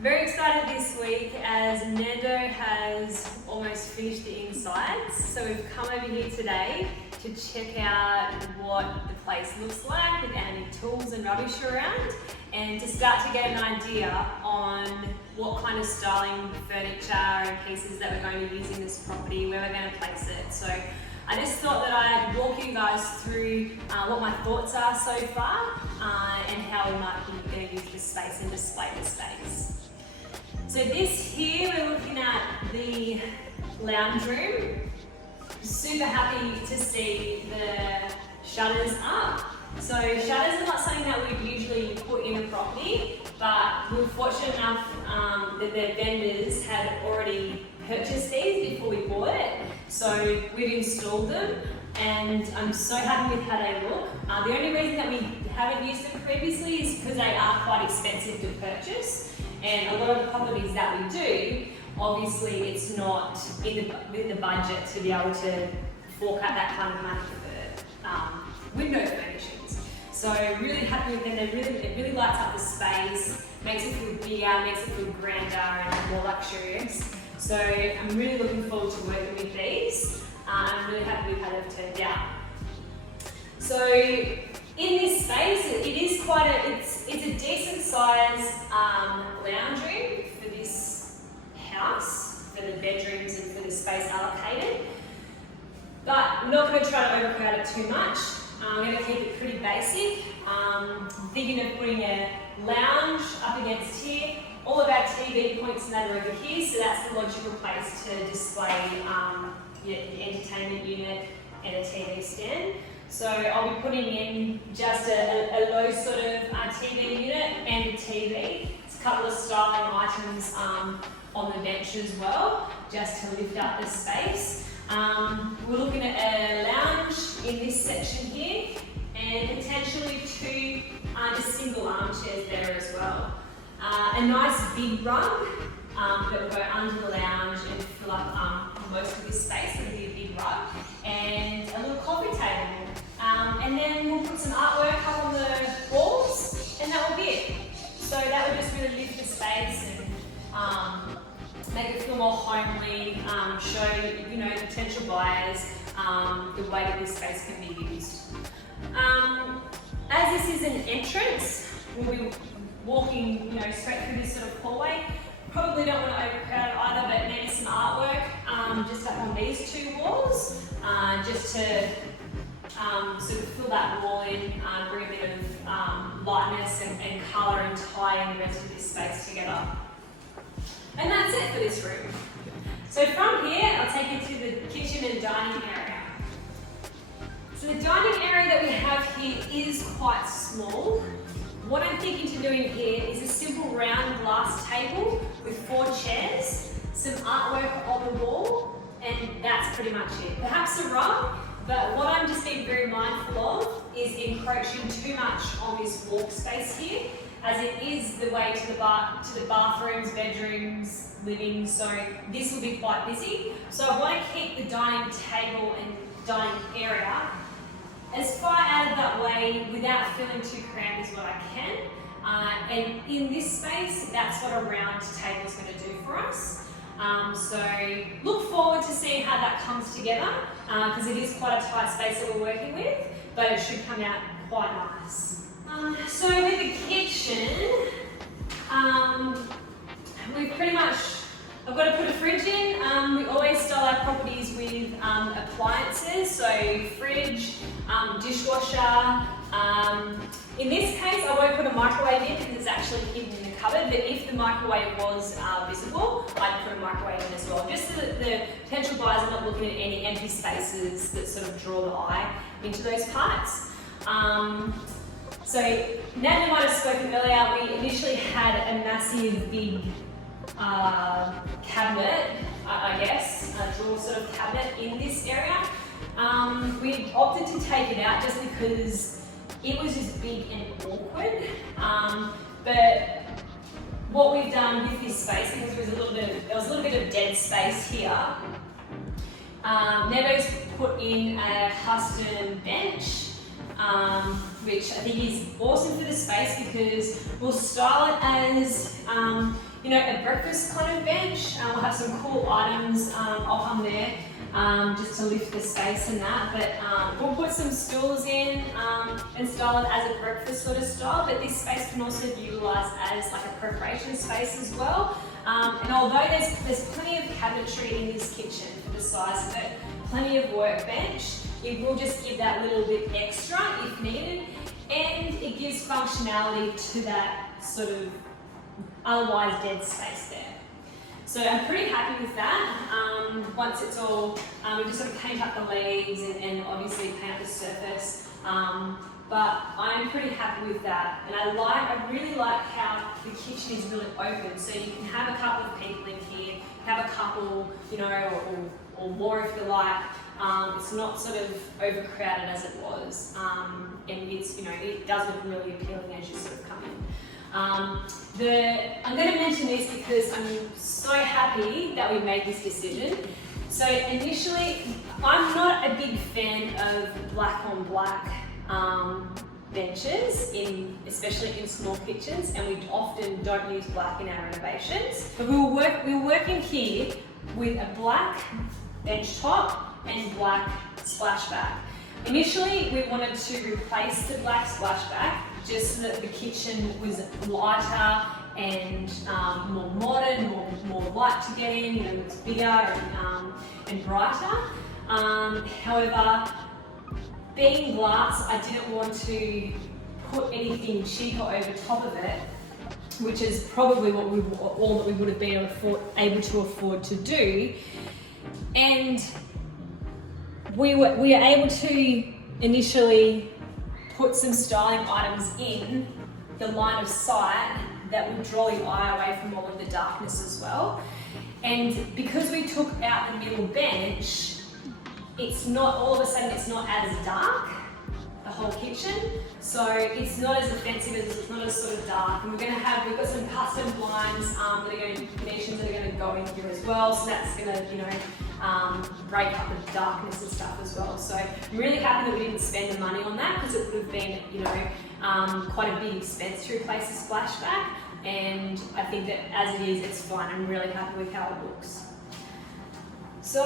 Very excited this week as Nando has almost finished the insides. So we've come over here today to check out what the place looks like without any tools and rubbish around, and to start to get an idea on what kind of styling furniture and pieces that we're going to use in this property, where we're going to place it. So I just thought that I'd walk you guys through what my thoughts are so far and how we might be going to use this space and display the space. So this here, we're looking at the lounge room. Super happy to see the shutters up. So shutters are not something that we'd usually put in a property, but we're fortunate enough that the vendors had already purchased these before we bought it. So we've installed them and I'm so happy with how they look. The only reason that we haven't used them previously is because they are quite expensive to purchase. And a lot of the properties that we do, obviously it's not within the budget to be able to fork out that kind of money for window furnishings. So really happy with them. It really lights up the space, makes it feel bigger, makes it feel grander and more luxurious. So I'm really looking forward to working with these. I'm really happy with how they've turned out. So in this space, it is it's a decent size lounge room for this house, for the bedrooms and for the space allocated. But I'm not going to try to overcrowd it too much. I'm going to keep it pretty basic. Thinking of putting a lounge up against here. All of our TV points and that are over here, so that's the logical place to display your entertainment unit and a TV stand. So I'll be putting in just a low sort of TV unit and a TV. It's a couple of styling items on the bench as well, just to lift up the space. We're looking at a lounge in this section here, and potentially two just single armchairs there as well. A nice big rug that will go under the lounge and fill up most of this space. It'll be a big rug and a little coffee table. And then we'll put some artwork up on the walls, and that will be it. So that will just really lift the space and make it feel more homely, show potential buyers the way that this space can be used. As this is an entrance, we'll be walking straight through this sort of hallway. Probably don't want to overcrowd it either, but maybe some artwork just up on these two walls, just to sort of fill that wall in, bring a bit of lightness and colour and tie in the rest of this space together. And that's it for this room. So from here, I'll take you to the kitchen and dining area. So the dining area that we have here is quite small. What I'm thinking to do in here is a simple round glass table with 4 chairs, some artwork on the wall, and that's pretty much it. Perhaps a rug, but what I'm just being very mindful of is encroaching too much on this walk space here, as it is the way to the bathrooms, bedrooms, living, so this will be quite busy. So I want to keep the dining table and dining area as far out of that way without feeling too cramped as what I can. And in this space, that's what a round table is going to do for us. So look forward to seeing how that comes together, because it is quite a tight space that we're working with, but it should come out quite nice. So with the kitchen, we've pretty much, I've got to put a fridge in. We always style our properties with appliances, so fridge, dishwasher. In this case, I won't put a microwave in because it's actually hidden in the cupboard, but if the microwave was visible, I'd put a microwave in as well, just so that the potential buyers are not looking at any empty spaces that sort of draw the eye into those parts. So Natalie might have spoken earlier, we initially had a massive big cabinet, I guess, a drawer sort of cabinet in this area. We opted to take it out just because it was just big and awkward. But what we've done with this space, because there was a little bit of dead space here, Nevo's put in a custom bench, which I think is awesome for the space because we'll style it as a breakfast kind of bench. We'll have some cool items. I'll come there just to lift the space and that. But we'll put some stools in and style it as a breakfast sort of style. But this space can also be utilised as like a preparation space as well. And although there's plenty of cabinetry in this kitchen for the size of it, plenty of workbench, it will just give that little bit extra if needed, and it gives functionality to that sort of otherwise dead space there. So I'm pretty happy with that. Once it's all, we just sort of paint up the leaves and obviously paint up the surface. But I'm pretty happy with that, and I really like how the kitchen is really open, so you can have a couple of people in here, have a couple, or more if you like. It's not sort of overcrowded as it was, and it's it does look really appealing as you sort of come in. I'm going to mention this because I'm so happy that we made this decision. So initially, I'm not a big fan of black on black benches, especially in small kitchens, and we often don't use black in our renovations. But we were working here with a black bench top and black splashback. Initially, we wanted to replace the black splashback just so that the kitchen was lighter and more modern, more light to get in. It was bigger and brighter. However, being glass, I didn't want to put anything cheaper over top of it, which is probably all that we would have been able to afford to do. And we were able to initially put some styling items in the line of sight that would draw your eye away from all of the darkness as well. And because we took out the middle bench, it's not all of a sudden it's not as dark, the whole kitchen. So it's not as offensive, it's not as sort of dark. And we've got some custom blinds Venetians that are going to go in here as well. So that's going to break up the darkness and stuff as well. So I'm really happy that we didn't spend the money on that, because it would have been quite a big expense to replace the splashback. And I think that as it is, it's fine. I'm really happy with how it looks. So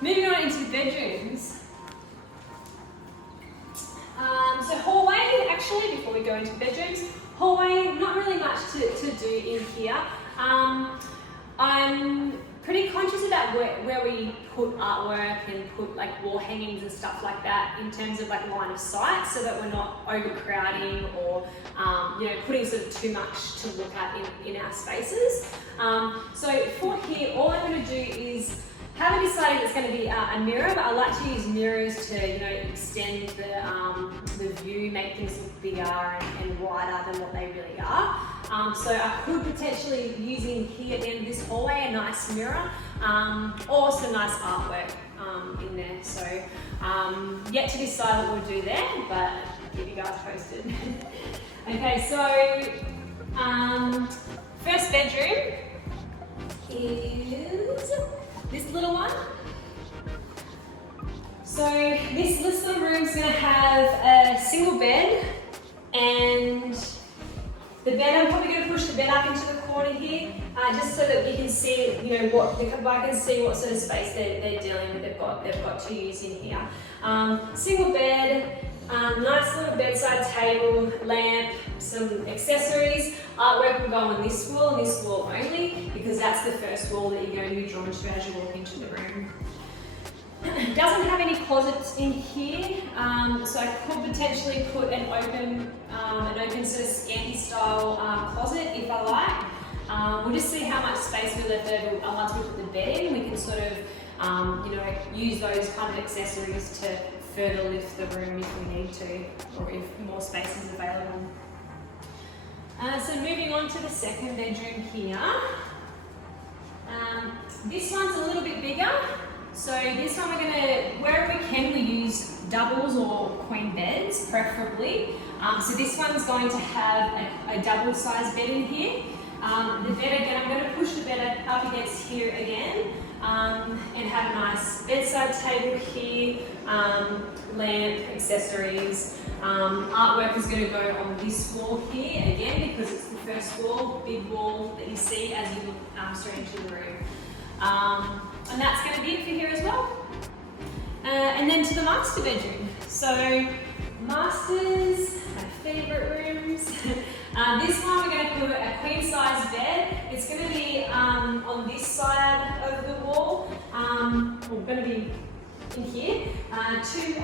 moving on into the bedrooms. So hallway, actually, before we go into bedrooms, hallway, not really much to do in here. I'm pretty conscious about where we put artwork and put like wall hangings and stuff like that in terms of like line of sight, so that we're not overcrowding or putting sort of too much to look at in our spaces. So for here, all I'm going to do is haven't decided it's going to be a mirror, but I like to use mirrors to extend the view, make things look bigger and wider than what they really are. So I could potentially use in here at the end of this hallway a nice mirror, or some nice artwork in there. So yet to decide what we'll do there, but I'll keep you guys posted. Okay, so first bedroom is this little one. So this little room's going to have a single bed, and the bed, I'm probably going to push the bed up into the corner here, just so that you can see, I can see what sort of space they're dealing with. They've got to use in here. Single bed, nice little bedside table, lamp, some accessories. Artwork will go on this wall and this wall only, because that's the first wall that you're going to be drawn to as you walk into the room. Doesn't have any closets in here, so I could potentially put an open sort of scanty style closet if I like. We'll just see how much space we left over once we put the bed in. We can sort of, use those kind of accessories to further lift the room if we need to, or if more space is available. So moving on to the second bedroom here. This one's a little bit bigger. So this one we're going to, wherever we can, we use doubles or queen beds, preferably. So this one's going to have a double size bed in here. The bed again, I'm going to push the bed up against here again, and have a nice bedside table here, lamp, accessories. Artwork is going to go on this wall here again, because it's the first wall, big wall that you see as you look straight into the room. And that's going to be it for here as well. And then to the master bedroom. So masters, my favourite rooms. This one we're going to put a queen size bed. It's going to be on this side of the wall. We're going to be in here. Two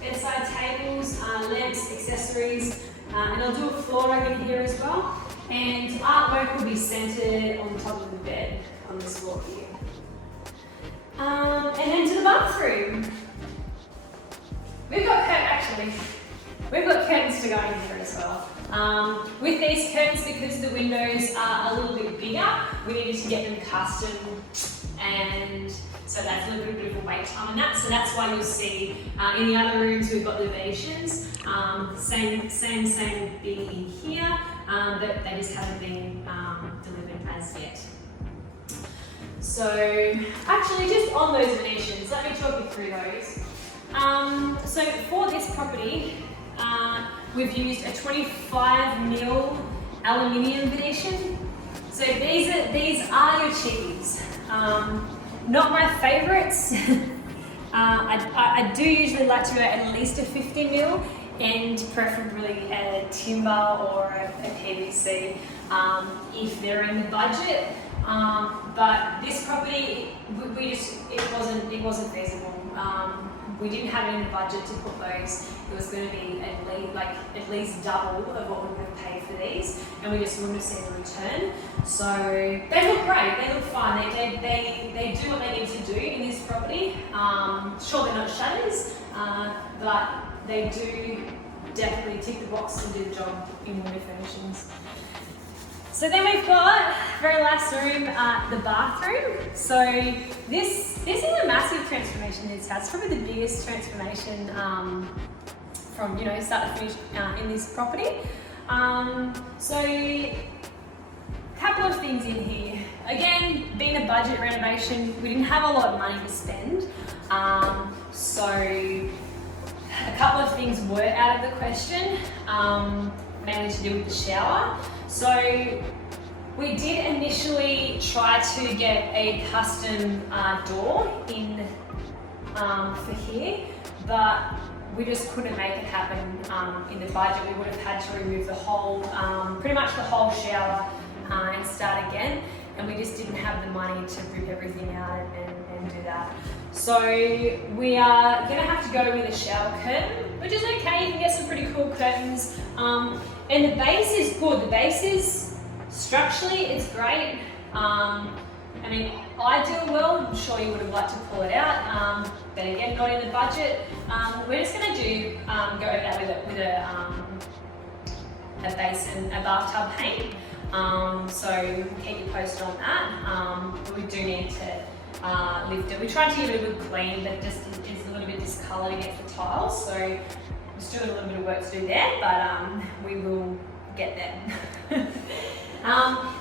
bedside tables, lamps, accessories, and I'll do a flooring in here as well. And artwork will be centered on top of the bed on this wall here. And then to the bathroom. We've got curtains to go in here as well. With these curtains, because the windows are a little bit bigger, we needed to get them custom, and so that's a little bit of a wait time on that. So that's why you'll see in the other rooms we've got the Venetians, same being in here, but they just haven't been delivered as yet. So actually, just on those Venetians, let me talk you through those. So for this property, we've used a 25mm aluminium Venetian. So these are your cheapies. Not my favourites. I do usually like to go at least a 50mm and preferably a timber or a PVC if they're in the budget. But this property, it wasn't feasible. We didn't have it in the budget to put those. It was going to be at least double of what we would have paid for these, and we just wouldn't have seen the return. So they look great. They look fine. They do what they need to do in this property. Sure, they're not shutters, but they do definitely tick the box and do the job in window furnishings. So then we've got, very last room, the bathroom. So this is a massive transformation in this house. It's probably the biggest transformation from start to finish in this property. So a couple of things in here. Again, being a budget renovation, we didn't have a lot of money to spend. So a couple of things were out of the question, mainly to do with the shower. So we did initially try to get a custom door in for here, but we just couldn't make it happen in the budget. We would have had to remove the whole, pretty much the whole shower and start again, and we just didn't have the money to rip everything out and do that. So we are going to have to go with a shower curtain, which is okay. You can get some pretty cool curtains. And the base is good. The base is, structurally, it's great. I mean, I do well. I'm sure you would have liked to pull it out, but again, not in the budget. We're just going to go over that with a base and a bathtub paint. So keep you posted on that. But we do need to lift it. We tried to give it a good clean, but just is a little bit discoloured against the tiles. So we're still a little bit of work to do there, but we will get there.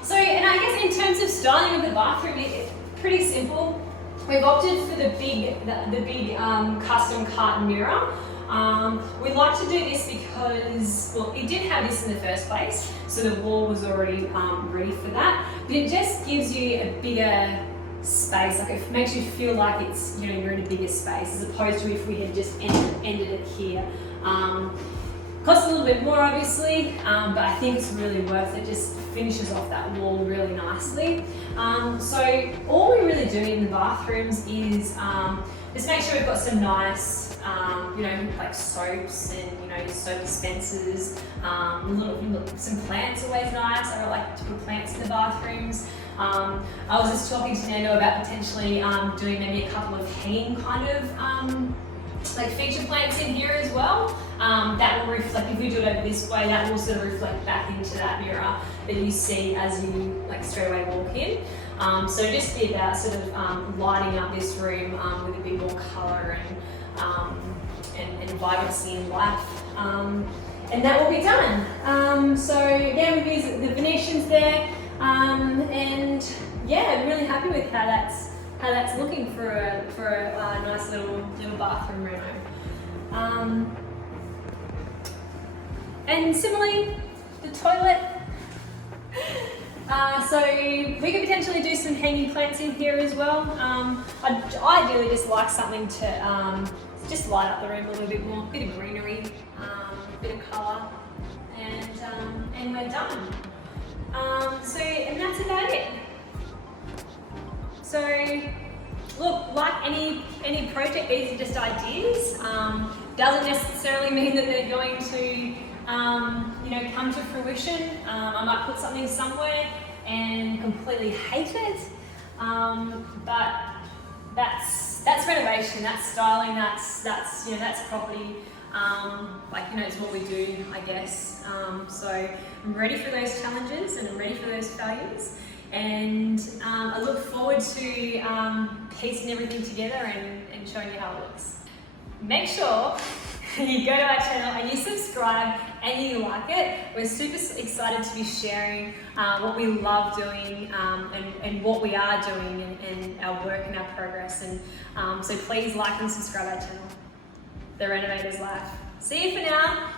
So, and I guess in terms of styling of the bathroom, it's pretty simple. We've opted for the big custom cut mirror. We like to do this because, well, it did have this in the first place, so the wall was already ready for that. But it just gives you a bigger space, like it makes you feel like it's, you're in a bigger space, as opposed to if we had just ended it here. Costs a little bit more, obviously, but I think it's really worth it. Just finishes off that wall really nicely. So all we really do in the bathrooms is just make sure we've got some nice, like soaps and your soap dispensers. Some plants always nice. I like to put plants in the bathrooms. I was just talking to Nando about potentially doing maybe a couple of hanging kind of like feature plants in here as well. That will reflect, if we do it over this way, that will sort of reflect back into that mirror that you see as you straight away walk in. So just be about sort of lighting up this room with a bit more colour and vibrancy and life. And that will be done. So yeah, we've used the Venetians there, and yeah, I'm really happy with how that's looking for a nice little bathroom reno. And similarly, the toilet, So we could potentially do some hanging plants in here as well. I'd ideally just like something to just light up the room a little bit more, bit of greenery, bit of colour, and we're done. And that's about it. So look, like any project, these are just ideas. Doesn't necessarily mean that they're going to come to fruition. I might put something somewhere and completely hate it, but that's renovation, that's styling, that's property. It's what we do, I guess. So I'm ready for those challenges and I'm ready for those failures, and I look forward to piecing everything together and showing you how it looks. Make sure you go to our channel and you subscribe and you like it. We're super excited to be sharing what we love doing and what we are doing and our work and our progress. And so please like and subscribe our channel. The Renovators Life. See you for now.